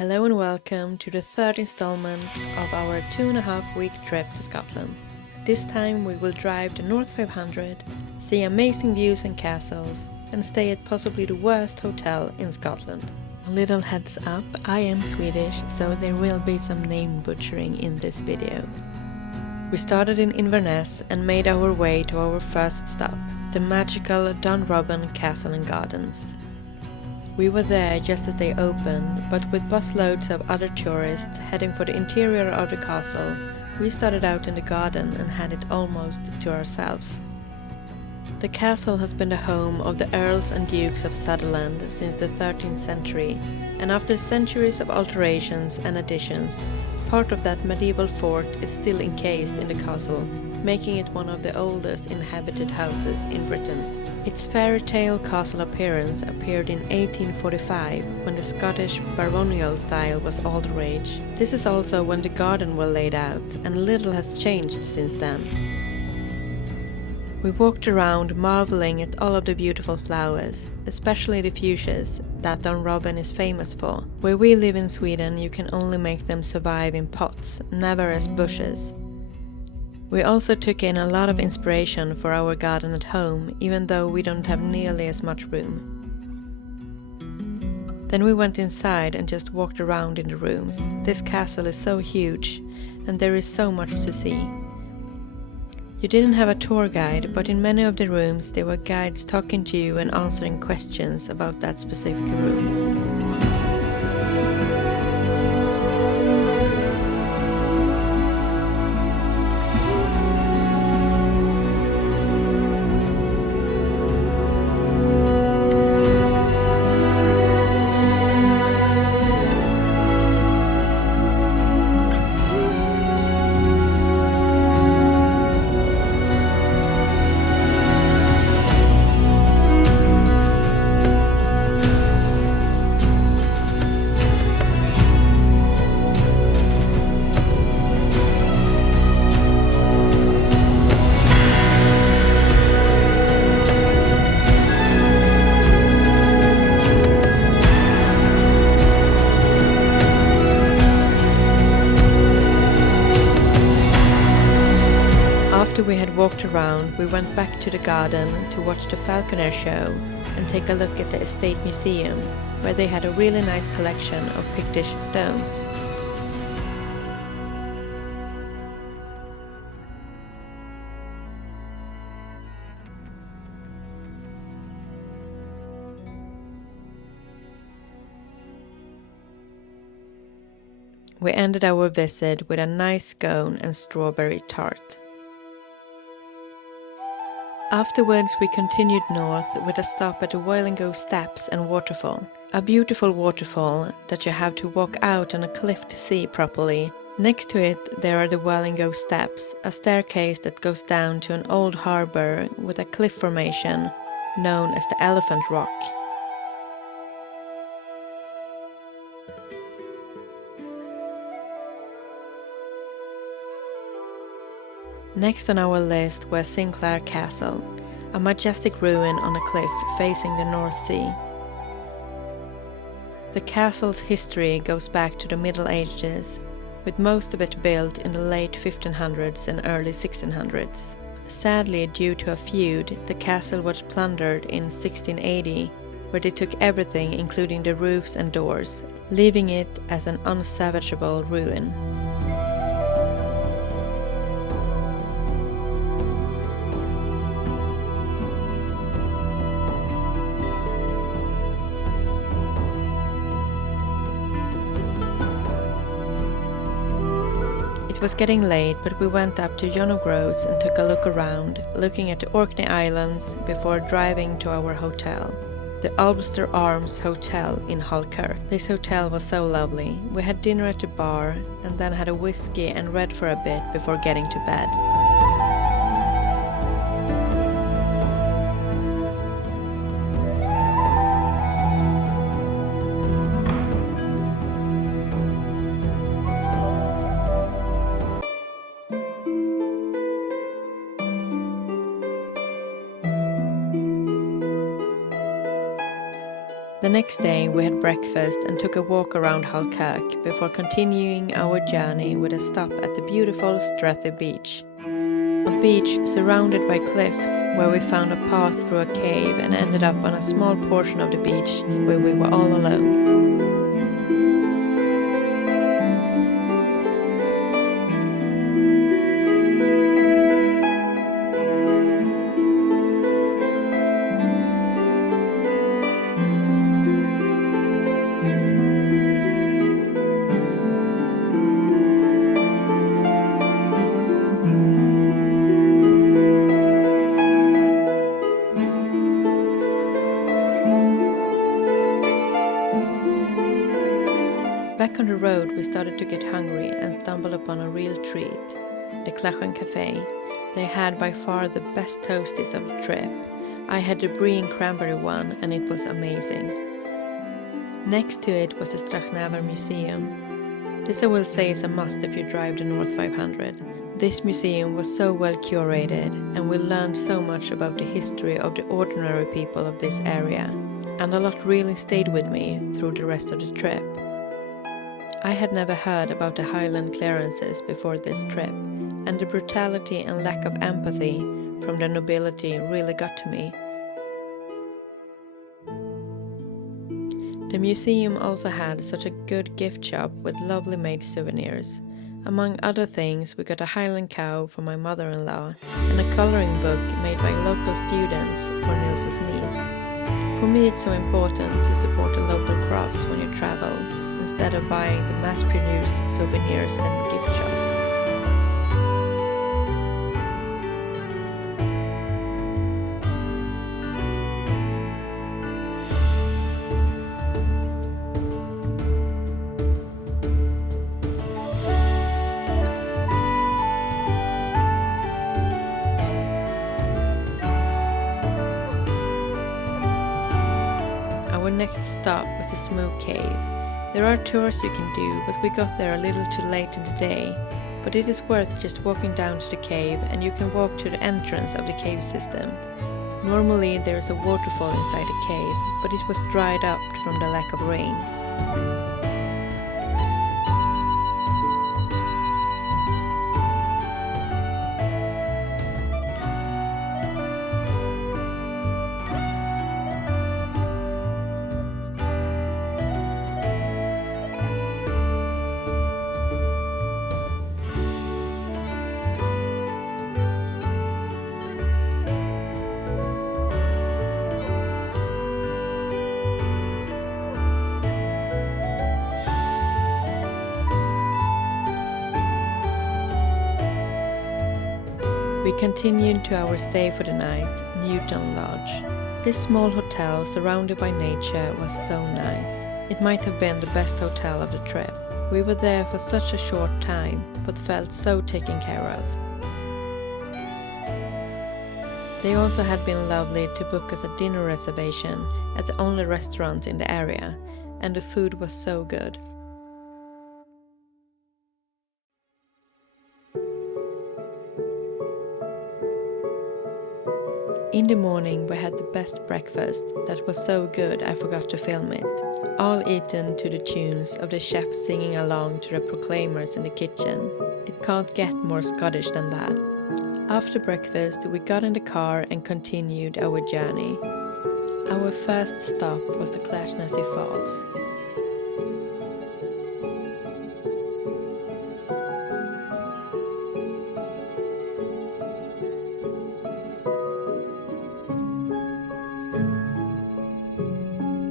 Hello and welcome to the third installment of our 2.5-week trip to Scotland. This time we will drive the North 500, see amazing views and castles, and stay at possibly the worst hotel in Scotland. A little heads up, I am Swedish, so there will be some name butchering in this video. We started in Inverness and made our way to our first stop, the magical Dunrobin Castle and Gardens. We were there just as they opened, but with busloads of other tourists heading for the interior of the castle, we started out in the garden and had it almost to ourselves. The castle has been the home of the Earls and Dukes of Sutherland since the 13th century, and after centuries of alterations and additions, part of that medieval fort is still encased in the castle, making it one of the oldest inhabited houses in Britain. Its fairy tale castle appearance appeared in 1845 when the Scottish baronial style was all the rage. This is also when the garden was laid out, and little has changed since then. We walked around marveling at all of the beautiful flowers, especially the fuchsias that Dunrobin is famous for. Where we live in Sweden, you can only make them survive in pots, never as bushes. We also took in a lot of inspiration for our garden at home, even though we don't have nearly as much room. Then we went inside and just walked around in the rooms. This castle is so huge, and there is so much to see. You didn't have a tour guide, but in many of the rooms there were guides talking to you and answering questions about that specific room. After we had walked around, we went back to the garden to watch the falconer show and take a look at the estate museum, where they had a really nice collection of Pictish stones. We ended our visit with a nice scone and strawberry tart. Afterwards we continued north with a stop at the Wollongong Steps and Waterfall. A beautiful waterfall that you have to walk out on a cliff to see properly. Next to it there are the Wollongong Steps, a staircase that goes down to an old harbour with a cliff formation known as the Elephant Rock. Next on our list was Sinclair Castle, a majestic ruin on a cliff facing the North Sea. The castle's history goes back to the Middle Ages, with most of it built in the late 1500s and early 1600s. Sadly, due to a feud, the castle was plundered in 1680, where they took everything including the roofs and doors, leaving it as an unsavageable ruin. It was getting late, but we went up to John O'Groats and took a look around, looking at the Orkney Islands before driving to our hotel, the Ulster Arms Hotel in Falkirk. This hotel was so lovely. We had dinner at the bar and then had a whiskey and read for a bit before getting to bed. The next day we had breakfast and took a walk around Halkirk before continuing our journey with a stop at the beautiful Strathy Beach. A beach surrounded by cliffs where we found a path through a cave and ended up on a small portion of the beach where we were all alone. Back on the road we started to get hungry and stumbled upon a real treat, the Clachan Cafe. They had by far the best toasties of the trip. I had the brie and cranberry one and it was amazing. Next to it was the Strachnavar Museum. This I will say is a must if you drive the North 500. This museum was so well curated and we learned so much about the history of the ordinary people of this area, and a lot really stayed with me through the rest of the trip. I had never heard about the Highland clearances before this trip, and the brutality and lack of empathy from the nobility really got to me. The museum also had such a good gift shop with lovely made souvenirs. Among other things, we got a Highland cow for my mother-in-law and a coloring book made by local students for Nils's niece. For me it's so important to support the local crafts when you travel, instead of buying the mass-produced souvenirs and gift shops. Our next stop was the Smoke Cave. There are tours you can do, but we got there a little too late in the day. But it is worth just walking down to the cave and you can walk to the entrance of the cave system. Normally there is a waterfall inside the cave, but it was dried up from the lack of rain. We continued to our stay for the night, Newton Lodge. This small hotel surrounded by nature was so nice. It might have been the best hotel of the trip. We were there for such a short time, but felt so taken care of. They also had been lovely to book us a dinner reservation at the only restaurant in the area, and the food was so good. In the morning we had the best breakfast that was so good I forgot to film it, all eaten to the tunes of the chef singing along to the proclaimers in the kitchen. It can't get more Scottish than that. After breakfast we got in the car and continued our journey. Our first stop was the Clachnessy Falls.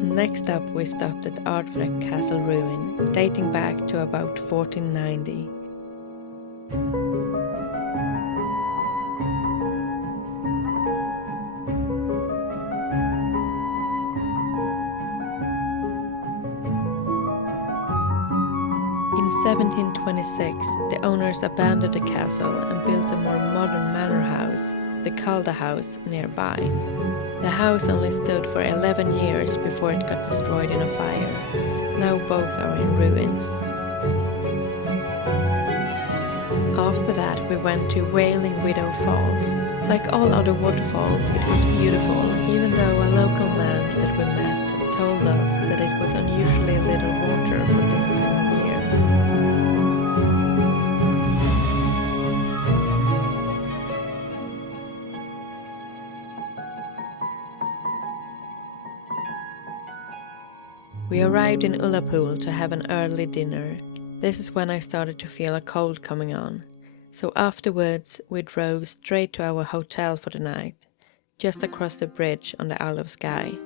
Next up we stopped at Ardvreck Castle Ruin, dating back to about 1490. In 1726, the owners abandoned the castle and built a more modern manor house, the Calder House, nearby. The house only stood for 11 years before it got destroyed in a fire. Now both are in ruins. After that we went to Wailing Widow Falls. Like all other waterfalls, it was beautiful, even though a local man that we met told us was unusually little water for this time of year. We arrived in Ullapool to have an early dinner. This is when I started to feel a cold coming on. So afterwards we drove straight to our hotel for the night, just across the bridge on the Isle of Skye.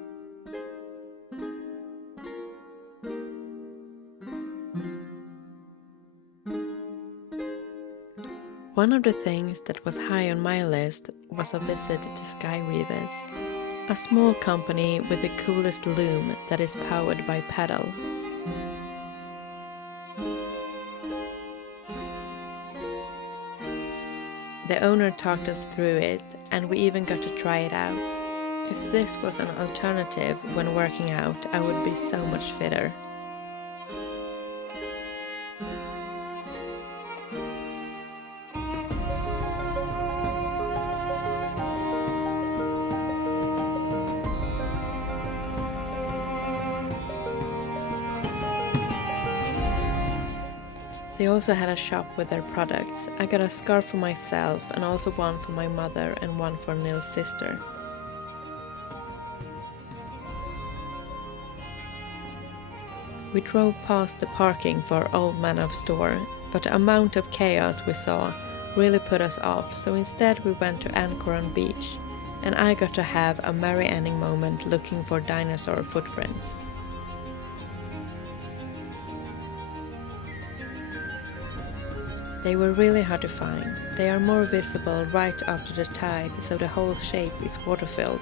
One of the things that was high on my list was a visit to Skye Weavers, a small company with the coolest loom that is powered by paddle. The owner talked us through it, and we even got to try it out. If this was an alternative when working out, I would be so much fitter. They also had a shop with their products. I got a scarf for myself and also one for my mother and one for Nils' sister. We drove past the parking for Old Man of Store, but the amount of chaos we saw really put us off, so instead we went to Anchoran Beach, and I got to have a merry ending moment looking for dinosaur footprints. They were really hard to find. They are more visible right after the tide, so the whole shape is water-filled.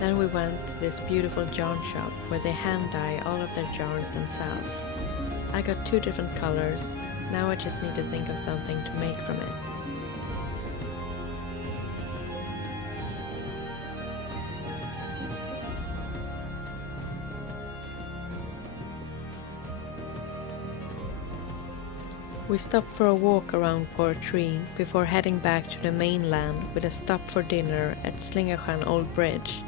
Then we went to this beautiful yarn shop where they hand dye all of their yarns themselves. I got 2 different colors. Now I just need to think of something to make from it. We stopped for a walk around Portree before heading back to the mainland with a stop for dinner at Slingersjön Old Bridge.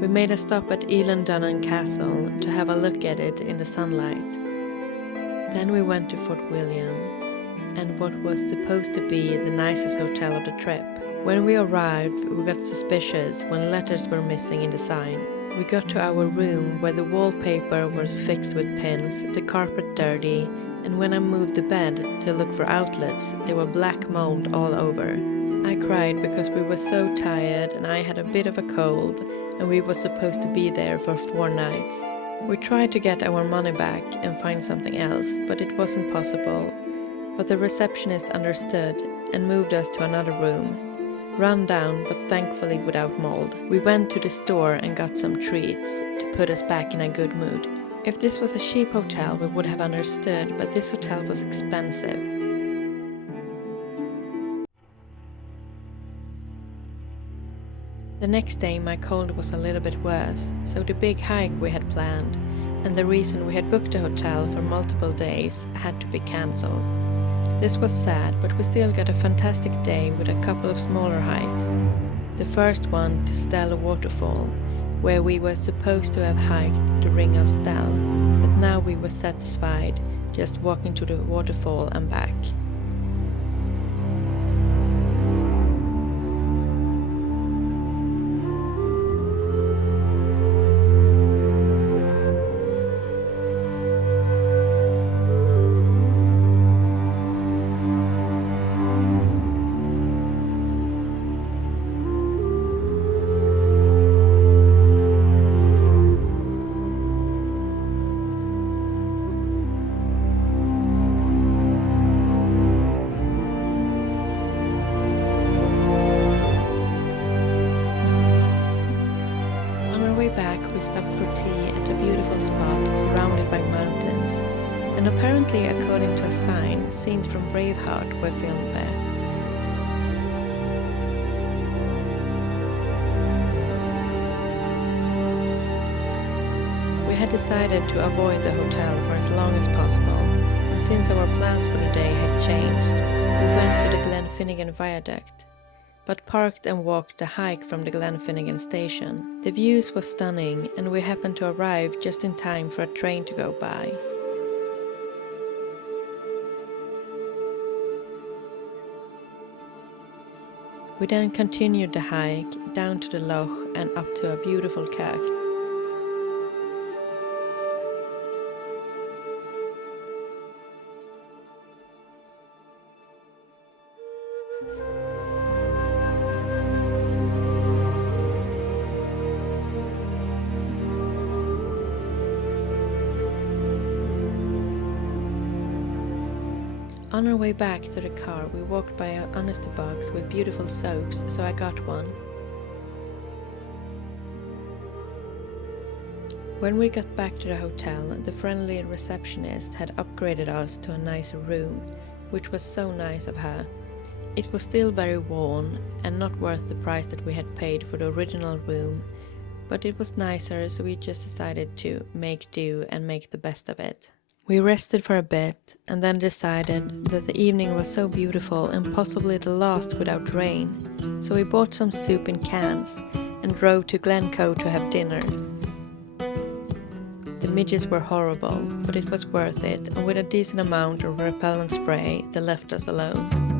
We made a stop at Elandunnan Castle to have a look at it in the sunlight. Then we went to Fort William and what was supposed to be the nicest hotel of the trip. When we arrived, we got suspicious when letters were missing in the sign. We got to our room where the wallpaper was fixed with pins, the carpet dirty, and when I moved the bed to look for outlets, there were black mold all over. I cried because we were so tired and I had a bit of a cold, and we were supposed to be there for 4 nights. We tried to get our money back and find something else, but it wasn't possible. But the receptionist understood and moved us to another room. Run down, but thankfully without mold. We went to the store and got some treats to put us back in a good mood. If this was a cheap hotel, we would have understood, but this hotel was expensive. The next day my cold was a little bit worse, so the big hike we had planned, and the reason we had booked a hotel for multiple days, had to be cancelled. This was sad, but we still got a fantastic day with a couple of smaller hikes. The first one to Stell Waterfall, where we were supposed to have hiked the Ring of Stell, but now we were satisfied just walking to the waterfall and back. we stopped for tea at a beautiful spot surrounded by mountains, and apparently, according to a sign, scenes from Braveheart were filmed there. We had decided to avoid the hotel for as long as possible, and since our plans for the day had changed, we went to the Glen Viaduct, but parked and walked the hike from the Glen station. The views were stunning, and we happened to arrive just in time for a train to go by. We then continued the hike down to the loch and up to a beautiful kirk. On our way back to the car, we walked by a honesty box with beautiful soaps, so I got one. When we got back to the hotel, the friendly receptionist had upgraded us to a nicer room, which was so nice of her. It was still very worn and not worth the price that we had paid for the original room, but it was nicer, so we just decided to make do and make the best of it. We rested for a bit and then decided that the evening was so beautiful and possibly the last without rain, so we bought some soup in cans and drove to Glen to have dinner. The midges were horrible, but it was worth it, and with a decent amount of repellent spray, they left us alone.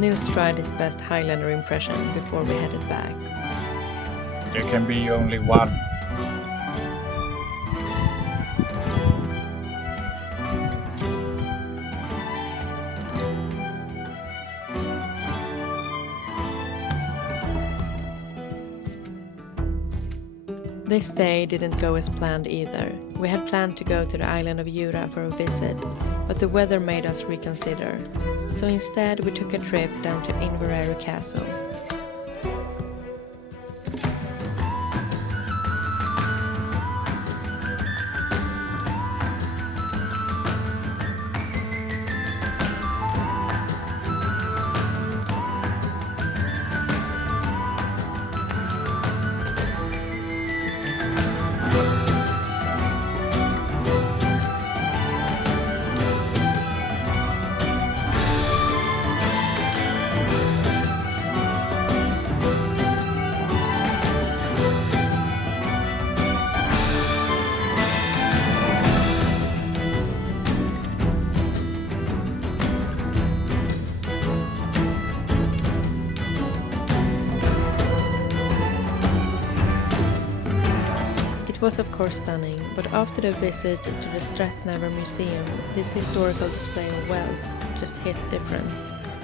Nils tried his best Highlander impression before we headed back. There can be only one. This day didn't go as planned either. We had planned to go to the island of Jura for a visit, but the weather made us reconsider. So instead we took a trip down to Inverary Castle. It was of course stunning, but after the visit to the Stratnaver Museum, this historical display of wealth just hit different.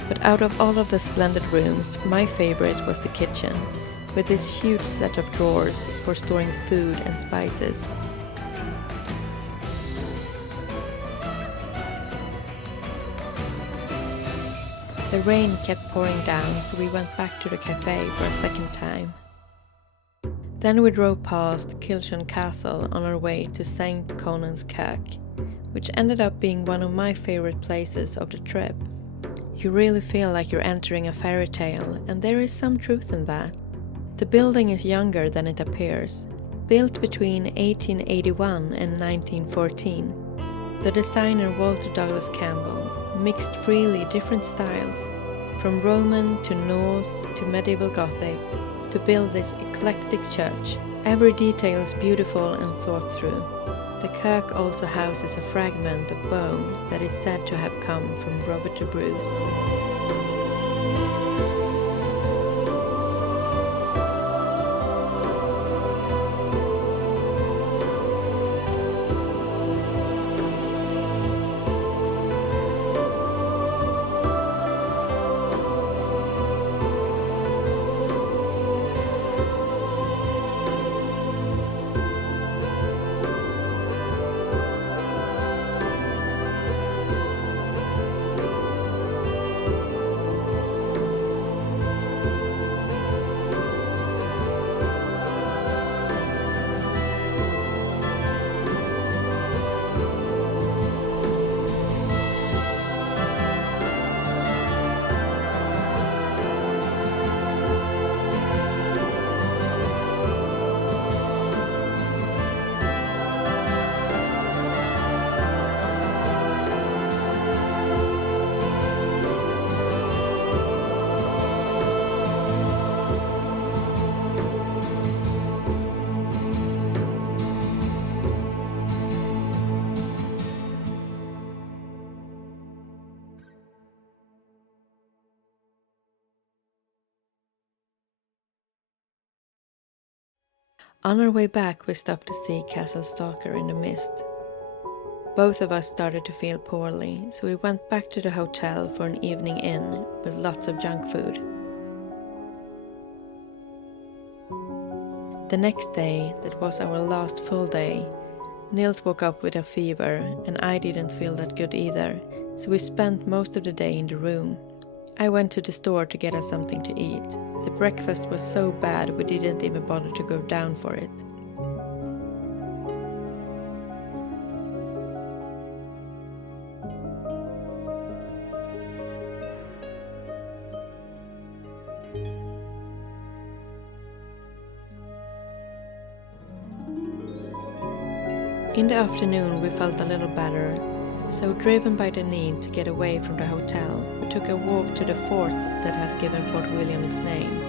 But out of all of the splendid rooms, my favorite was the kitchen, with this huge set of drawers for storing food and spices. The rain kept pouring down, so we went back to the cafe for a second time. Then we drove past Kilshon Castle on our way to St. Conan's Kirk, which ended up being one of my favorite places of the trip. You really feel like you're entering a fairy tale, and there is some truth in that. The building is younger than it appears, built between 1881 and 1914. The designer Walter Douglas Campbell mixed freely different styles, from Roman to Norse to medieval Gothic, to build this eclectic church. Every detail is beautiful and thought through. The kirk also houses a fragment of bone that is said to have come from Robert the Bruce. On our way back, we stopped to see Castle Stalker in the mist. Both of us started to feel poorly, so we went back to the hotel for an evening in with lots of junk food. The next day, that was our last full day, Nils woke up with a fever and I didn't feel that good either, so we spent most of the day in the room. I went to the store to get us something to eat. The breakfast was so bad we didn't even bother to go down for it. In the afternoon we felt a little better, so driven by the need to get away from the hotel, we took a walk to the fort that has given Fort William its name.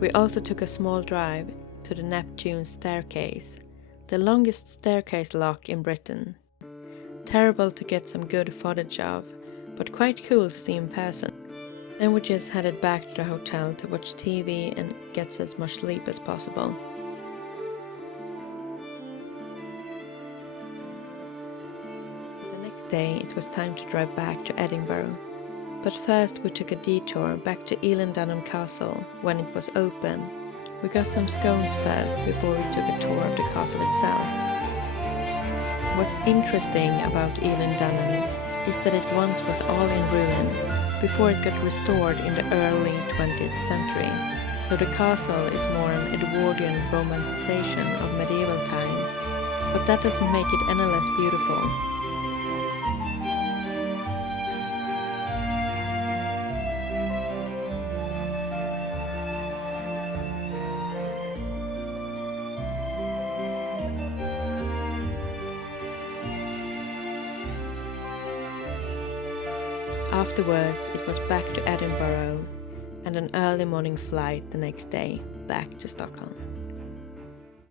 We also took a small drive to the Neptune staircase, the longest staircase lock in Britain. Terrible to get some good footage of, but quite cool to see in person. Then we just headed back to the hotel to watch TV and get as much sleep as possible. The next day it was time to drive back to Edinburgh. But first we took a detour back to Dunham Castle when it was open. We got some scones first before we took a tour of the castle itself. What's interesting about Dunham is that it once was all in ruin before it got restored in the early 20th century. So the castle is more an Edwardian romanticization of medieval times, but that doesn't make it any less beautiful. Afterwards, it was back to Edinburgh and an early morning flight the next day back to Stockholm.